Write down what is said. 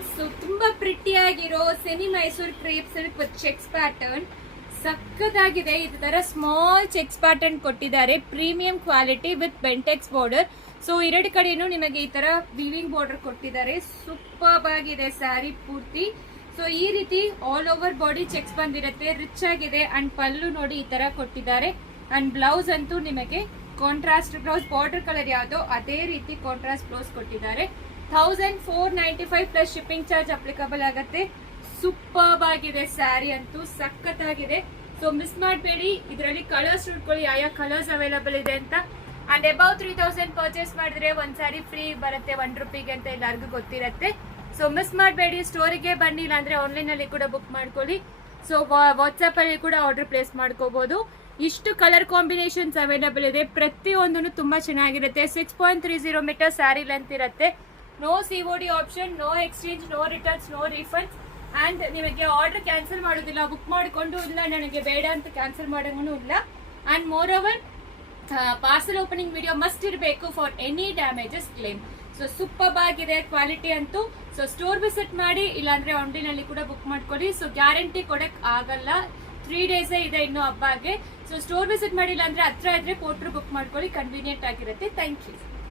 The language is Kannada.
ಫ್ರೆಂಡ್ಸ್, ತುಂಬಾ ಪ್ರಿಟಿ ಆಗಿರೋ semi Mysore crepe silk with checks pattern ಸಕ್ಕದಾಗಿದೆ. ಇದು ತರ ಸ್ಮಾಲ್ ಚೆಕ್ಸ್ ಪ್ಯಾಟರ್ನ್ ಕೊಟ್ಟಿದ್ದಾರೆ. Premium quality with Bentex border. So ಎರಡು ಕಡೆನೂ ನಿಮಗೆ ಈ ತರ ವಿವಿಂಗ್ ಬಾರ್ಡರ್ ಕೊಟ್ಟಿದ್ದಾರೆ. ಸೂಪರ್ ಆಗಿದೆ ಸ್ಯಾರಿ ಪೂರ್ತಿ. ಸೊ ಈ ರೀತಿ ಆಲ್ ಓವರ್ ಬಾಡಿ ಚೆಕ್ಸ್ ಬಂದಿರುತ್ತೆ, ರಿಚ್ ಆಗಿದೆ. ಅಂಡ್ ಪಲ್ಲು ನೋಡಿ ಈ ತರ ಕೊಟ್ಟಿದ್ದಾರೆ. ಅಂಡ್ ಬ್ಲೌಸ್ ಅಂತೂ ನಿಮಗೆ ಕಾಂಟ್ರಾಸ್ಟ್ ಬ್ಲೌಸ್, ಬಾರ್ಡರ್ ಕಲರ್ ಯಾವ್ದೋ ಅದೇ ರೀತಿ ಕಾಂಟ್ರಾಸ್ಟ್ ಬ್ಲೌಸ್ ಕೊಟ್ಟಿದ್ದಾರೆ. 1495 ಪ್ಲಸ್ ಶಿಪ್ಪಿಂಗ್ ಚಾರ್ಜ್ ಅಪ್ಲಿಕಬಲ್ ಆಗುತ್ತೆ. ಸೂಪರ್ ಆಗಿದೆ ಸ್ಯಾರಿ ಅಂತೂ ಸಖತ್ತಾಗಿದೆ. ಸೊ ಮಿಸ್ ಮಾಡಬೇಡಿ. ಇದರಲ್ಲಿ ಕಲರ್ಸ್ ನೋಡ್ಕೊಳ್ಳಿ ಯಾವ ಕಲರ್ಸ್ ಅವೈಲಬಲ್ ಇದೆ ಅಂತ. ಅಂಡ್ ಅಬೌವ್ 3000 ಪರ್ಚೇಸ್ ಮಾಡಿದ್ರೆ ಒಂದ್ ಸ್ಯಾರಿ ಫ್ರೀ ಬರುತ್ತೆ ₹1 ಅಂತ ಎಲ್ಲರಿಗೂ ಗೊತ್ತಿರುತ್ತೆ. ಸೊ ಮಿಸ್ ಮಾಡಬೇಡಿ. ಸ್ಟೋರಿಗೆ ಬನ್ನಿ, ಇಲ್ಲಾಂದ್ರೆ ಆನ್ಲೈನ್ ಅಲ್ಲಿ ಕೂಡ ಬುಕ್ ಮಾಡ್ಕೊಳ್ಳಿ. ಸೊ ವಾಟ್ಸ್ಆಪ್ ಅಲ್ಲಿ ಕೂಡ ಆರ್ಡರ್ ಪ್ಲೇಸ್ ಮಾಡ್ಕೋಬಹುದು. ಇಷ್ಟು ಕಲರ್ ಕಾಂಬಿನೇಷನ್ಸ್ ಅವೈಲಬಲ್ ಇದೆ. ಪ್ರತಿಯೊಂದೂ ತುಂಬಾ ಚೆನ್ನಾಗಿರುತ್ತೆ. 6.30 ಮೀಟರ್ ಸ್ಯಾರಿ ಲೆಂತ್ ಇರುತ್ತೆ. No COD option, no exchange, no returns, no refunds. And ನಿಮಗೆ ಆರ್ಡರ್ ಕ್ಯಾನ್ಸಲ್ ಮಾಡೋದಿಲ್ಲ. ಬುಕ್ ಮಾಡಿಕೊಂಡು ಇಲ್ಲ ನನಗೆ ಬೇಡ ಅಂತ ಕ್ಯಾನ್ಸಲ್ ಮಾಡೋಂಗೂ ಇಲ್ಲ. And moreover parcel opening video must ಇರಬೇಕು for any damages claim. So super ಆಗಿದೆ ಕ್ವಾಲಿಟಿ ಅಂತೂ. ಸೊ ಸ್ಟೋರ್ ವಿಸಿಟ್ ಮಾಡಿ, ಇಲ್ಲಾಂದ್ರೆ ಆನ್ಲೈನ್ ಅಲ್ಲಿ ಕೂಡ ಬುಕ್ ಮಾಡ್ಕೊಳ್ಳಿ. ಸೊ ಗ್ಯಾರಂಟಿ ಕೊಡಕ್ ಆಗಲ್ಲ, 3 ಡೇಸ್ ಇದೆ ಇನ್ನು ಹಬ್ಬಗೆ. ಸೊ ಸ್ಟೋರ್ ವಿಸಿಟ್ ಮಾಡಿಲ್ಲ ಅಂದ್ರೆ ಹತ್ರ ಇದ್ರೆ ಕೊಟ್ಟರು ಬುಕ್ ಮಾಡ್ಕೊಳ್ಳಿ, ಕನ್ವೀನಿಯಂಟ್ ಆಗಿರುತ್ತೆ. Thank you.